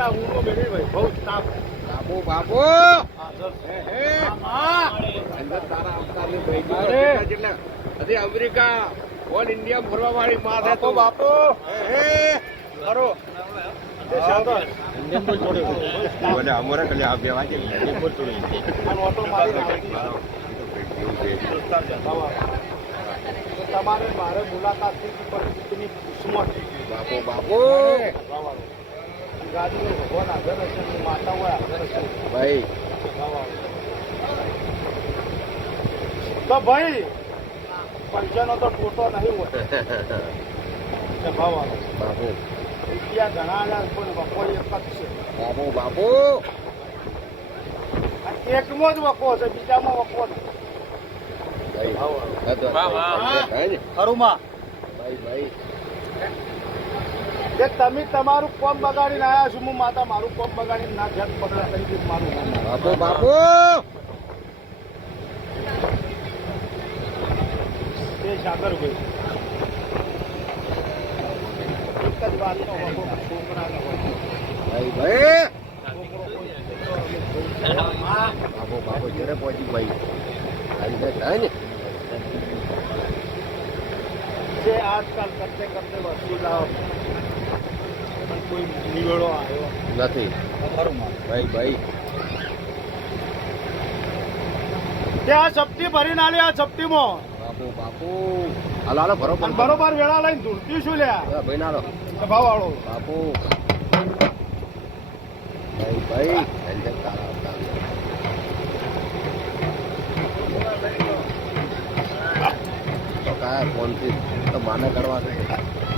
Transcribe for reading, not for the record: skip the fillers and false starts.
પૈસા હું તો મેળવી ભાઈ બહુ તાપ બાપુ બાપુ તારા અવતારની ભાઈ જેટલા હજી અમેરિકા ઓલ ઇન્ડિયા ફરવા વાળી માં છે તો બાપુ ખરો અમારે કલે આ બે વાગે તમારે મારે મુલાકાત થઈ પરિસ્થિતિની કિસ્મત બાપુ બાપુ ગાડીનો ભગવાન હાજર હશે માતા હોય હાજર હશે ભાઈ તો ભાઈ પૈસાનો તો ટોટો નહીં હોય ભાવવાનો બાપુ રૂપિયા ઘણા આવ્યા પણ વકો એક જ છે બાપુ બાપુ એકનો જ વકો છે બીજામાં વકો નહીં ખરુંમાં ભાઈ તમે તમારું કોમ બગાડીને આવ્યા છો હું માતા મારું કોમ બગાડીને ના ઘેર પકડા તરીકે મારું બાપુ બાપુ એ સાગરભાઈ એક જ વાતનો વકો છોકરાને હોય ભાઈ બાપુ બાપુ જયારે પહોંચી ભાઈ થાય ને જે આજકાલ કરતે કરતે વસ્તુ લાવો પણ કોઈ નિવેડો આવ્યો નથી ખરુંમાં ભાઈ તે આ ચપટી ભરીને આલી આ ચપટીમાં બાપુ બાપુ હાલો બરોબર અને બરોબર વેળા લઈને ધૂળતી શું લ્યા ભાઈ ના સભા વાળો બાપુ ભાઈ તો કાયા ફોનથી તો માને કરવા છે